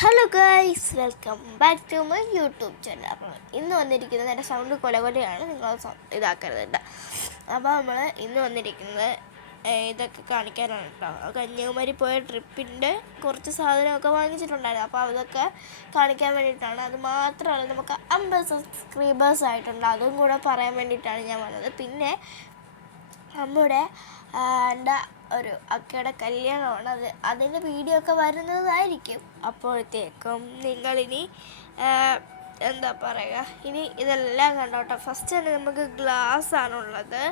Hello guys, welcome back to my YouTube channel. അപ്പോൾ ഇന്ന് വന്നിരിക്കുന്നത് എൻ്റെ സൗണ്ട് കൊലകൊലയാണ്, നിങ്ങൾ ഇതാക്കരുത്. അപ്പോൾ നമ്മൾ ഇന്ന് വന്നിരിക്കുന്നത് ഇതൊക്കെ കാണിക്കാനാണ് കേട്ടോ. കന്യാകുമാരി പോയ ട്രിപ്പിൻ്റെ കുറച്ച് സാധനമൊക്കെ വാങ്ങിച്ചിട്ടുണ്ടായിരുന്നു. അപ്പോൾ അതൊക്കെ കാണിക്കാൻ വേണ്ടിയിട്ടാണ്. അത് മാത്രമല്ല, നമുക്ക് 50 സബ്സ്ക്രൈബേഴ്സ് ആയിട്ടുണ്ട്, അതും കൂടെ പറയാൻ വേണ്ടിയിട്ടാണ് ഞാൻ വന്നത്. പിന്നെ നമ്മുടെ എൻ്റെ ഒരു അക്കയുടെ കല്യാണമാണ്, അതിൻ്റെ വീഡിയോ ഒക്കെ വരുന്നതായിരിക്കും. അപ്പോഴത്തേക്കും നിങ്ങളിനി എന്താ പറയുക, ഇനി ഇതെല്ലാം കണ്ടോട്ടെ. ഫസ്റ്റ് തന്നെ നമുക്ക് ഗ്ലാസ് ആണുള്ളത്.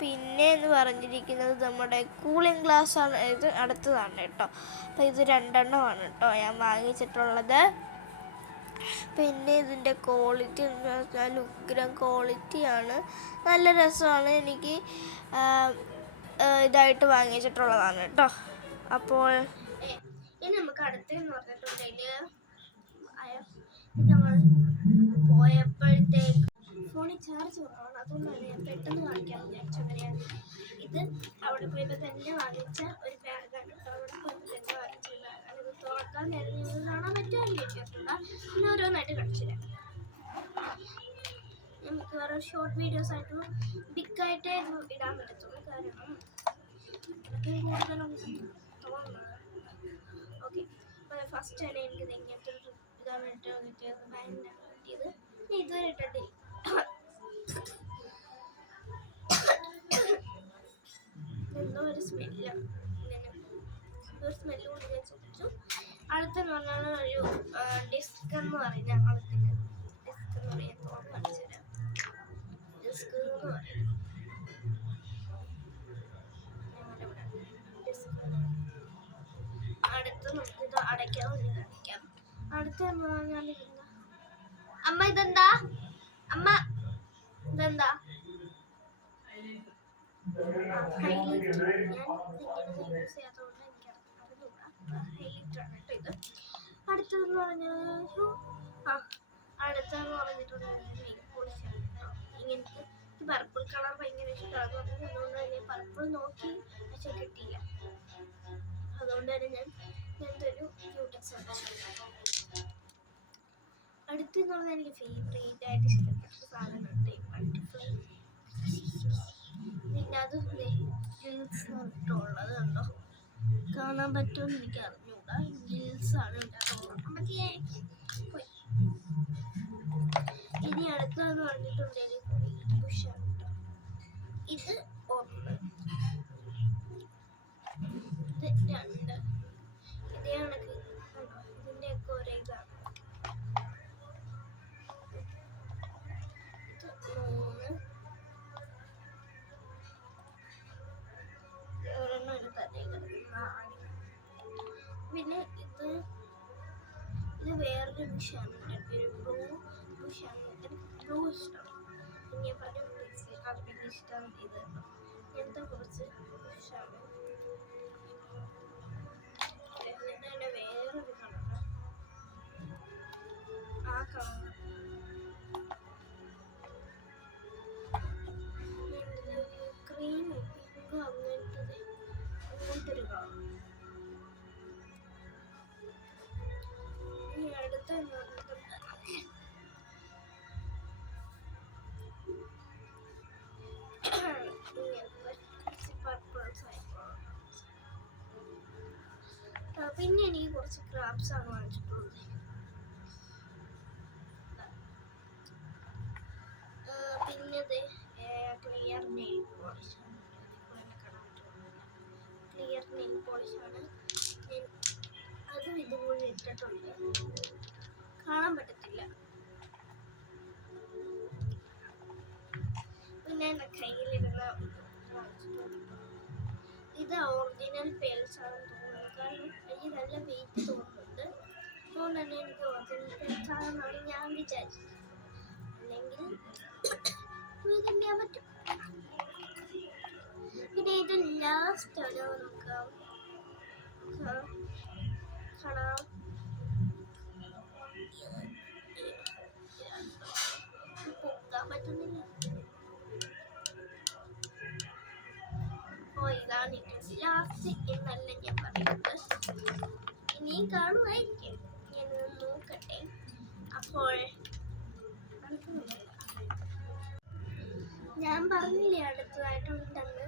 പിന്നെ എന്ന് പറഞ്ഞിരിക്കുന്നത് നമ്മുടെ കൂളിംഗ് ഗ്ലാസ് ആണ്. ഇത് അടുത്തതാണ് കേട്ടോ. അപ്പോൾ ഇത് 2 എണ്ണമാണ് കേട്ടോ ഞാൻ വാങ്ങിച്ചിട്ടുള്ളത്. പിന്നെ ഇതിൻ്റെ ക്വാളിറ്റി എന്ന് വെച്ചാൽ ഉഗ്രം ക്വാളിറ്റിയാണ്, നല്ല രസമാണ്. എനിക്ക് ഇതായിട്ട് വാങ്ങിച്ചിട്ടുള്ളതാണ് കേട്ടോ. അപ്പോൾ ഇനി നമുക്ക് അടുത്തെന്ന് പറഞ്ഞിട്ടുണ്ടെങ്കിൽ നമ്മൾ പോയപ്പോഴത്തേക്ക് ഫോണിൽ ചാർജ് കുറവാണ്, അതുകൊണ്ട് തന്നെ ഞാൻ പെട്ടെന്ന് കാണിക്കാൻ വിചാരിച്ചു. അങ്ങനെയാണ് ഇത് അവിടെ പോയപ്പോൾ തന്നെ വാങ്ങിച്ച ഒരു ബാഗാണ് കേട്ടോ. അവിടെ പോയപ്പോൾ തന്നെ വാങ്ങിച്ച ബാഗാണ്. ഇത് തുറക്കാൻ നേരം നിങ്ങൾക്ക് കാണാൻ പറ്റുമല്ലോ ചോദിച്ചിട്ടുള്ള. പിന്നെ ഓരോന്നായിട്ട് കാണിച്ചില്ല. നമുക്ക് വേറെ ഷോർട്ട് വീഡിയോസ് ആയിട്ട് ബിഗായിട്ടേ ഇടാൻ പറ്റത്തുള്ളൂ, കാരണം കൂടുതലൊന്നും തോന്നുന്നത്. ഓക്കെ, അപ്പോൾ ഫസ്റ്റ് തന്നെ എനിക്ക് ഇങ്ങനത്തെ ഒരു ഇതാണ് കിട്ടിയത്, പാൻറ്റാണ് കിട്ടിയത്. ഇതുവരെ ഇട്ടിട്ടില്ല. എന്തോ ഒരു സ്മെല്ലാണ്, ഇങ്ങനെ ഒരു സ്മെല്ല് കൊണ്ട് ഞാൻ ചോദിച്ചു. അടുത്തെന്ന് പറഞ്ഞാൽ ഒരു ഡിസ്ക് എന്ന് പറഞ്ഞ ആൾക്കിന് ഡിസ്ക് എന്ന് പറയാൻ തോന്നുന്നു, കാണിച്ചുതരാം. ഡിസ്ക് എന്ന് പറയും, അടുത്ത് നമുക്കിത് അടയ്ക്കാൻ വേണ്ടി കാണിക്കാം. അടുത്തെന്ന് പറഞ്ഞാൽ ഇതെന്താ അമ്മ, ഇതെന്താ അമ്മ, ഇതെന്താ ഹൈലൈറ്റർ. ഞാൻ യൂസ് ചെയ്യാത്തതുകൊണ്ട് എനിക്ക് അറിഞ്ഞൂടാ. ഹൈലൈറ്ററാണ് കേട്ടോ ഇത്. അടുത്തതെന്ന് പറഞ്ഞാൽ അടുത്തെന്ന് പറഞ്ഞിട്ടുണ്ടെങ്കിൽ നെയിൽ പോളിഷാണ് കേട്ടോ. ഇങ്ങനത്തെ പർപ്പിൾ കളർ ഭയങ്കര ഇഷ്ടമാണ്, അതുകൊണ്ട് തന്നെ പർപ്പിൾ നോക്കി പക്ഷെ കിട്ടിയില്ല. അതുകൊണ്ട് തന്നെ ഞാൻ ഇങ്ങനത്തെ ഒരു ക്യൂടെക്സ് വാങ്ങിച്ചു. അടുത്തെന്ന് പറഞ്ഞാൽ എനിക്ക് ഫേവറേറ്റ് ആയിട്ട് ഇഷ്ടപ്പെട്ട സാധനമുണ്ട്, ഈ ബട്ടർഫ്ലൈ. പിന്നെ അത് ഗിൽസ് പറഞ്ഞിട്ടുള്ളത് കണ്ടോ, കാണാൻ പറ്റുമെന്ന് എനിക്ക് അറിഞ്ഞൂടാ. ഗിൽസ് ആണ് പോയി. ഇനി അടുത്തതെന്ന് പറഞ്ഞിട്ടുണ്ടെങ്കിൽ ബുഷാണ് കേട്ടോ. ഇത് 1, ഇത് 2, ഇതേ കണക്ക് ഇതിൻ്റെയൊക്കെ ഒരേ ഇതാണ്. ഇത് 3, ഒരെണ്ണം ഒരു തന്നെ 4. പിന്നെ ഇത് വേറൊരു ബുഷാണ്, ഒരു ബ്ലൂ ബുഷാണ്. എനിക്ക് ബ്ലൂ ഇഷ്ടമാണ്. പിന്നെ പറഞ്ഞു അതിൻ്റെ ഇഷ്ടം ഇത് ഇങ്ങനത്തെ കുറച്ച് ബുഷാണ്. പിന്നെ വേറൊരു കളറ്, ആ കളർ ക്രീമും പിങ്കും അങ്ങനത്തെ ഒരു കളർ. ഇനി അടുത്ത പിന്നെ എനിക്ക് കുറച്ച് ക്രാബ്സ് ആണ് വാങ്ങിച്ചിട്ടുള്ളത്. പിന്നെ ക്ലിയർ നെയിൽ പോളിഷാണ്, ക്ലിയർ നെയിൽ പോളിഷാണ്. അതും ഇതുപോലെ ഇട്ടിട്ടുണ്ട്, കാണാൻ പറ്റത്തില്ല. പിന്നെ എൻ്റെ കയ്യിലിരുന്ന ഇത് ഒറിജിനൽ പേൽസ് ആണെന്ന് തോന്നുന്നു, കാരണം എനിക്ക് നല്ല വെയിറ്റ് തോന്നുന്നുണ്ട്. അതുകൊണ്ട് തന്നെ എനിക്ക് ഒറിജിനൽ പേൽസ് ആണെന്നാണ് ഞാൻ വിചാരിച്ചത്. അല്ലെങ്കിൽ ഇതിൻ്റെ പറ്റും. പിന്നെ ഇത് ലാസ്റ്റ് ആണ്, നമുക്ക് കാണാം. പൊക്കാൻ പറ്റുന്നില്ല. അപ്പോൾ ഇതാണ് ലാസ്റ്റ് എന്നല്ല ഞാൻ പറയുന്നത്. ഇനിയും കാണുമായിരിക്കും. അപ്പോൾ ഞാൻ പറഞ്ഞില്ലേ അടുത്തതായിട്ടുണ്ടെന്ന്.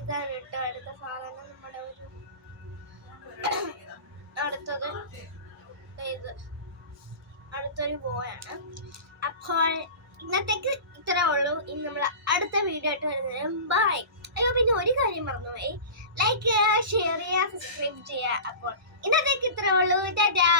ഇതാണ് കേട്ടോ അടുത്ത സാധനം. നമ്മുടെ ഒരു അടുത്തത് ഇത് അടുത്തൊരു ബോയാണ്. അപ്പോൾ ഇന്നത്തേക്ക് ഇത്രേ ഉള്ളൂ. ഇനി നമ്മൾ അടുത്ത വീഡിയോ ആയിട്ട് വരുന്നത്. ബൈ. അയ്യോ, പിന്നെ ഒരു കാര്യം മറന്നുപോയി. ലൈക്ക് ചെയ്യുക, ഷെയർ ചെയ്യുക, സബ്സ്ക്രൈബ് ചെയ്യുക. അപ്പോൾ ഇന്നത്തേക്ക് ഇത്രേ ഉള്ളൂ. ടാറ്റാ.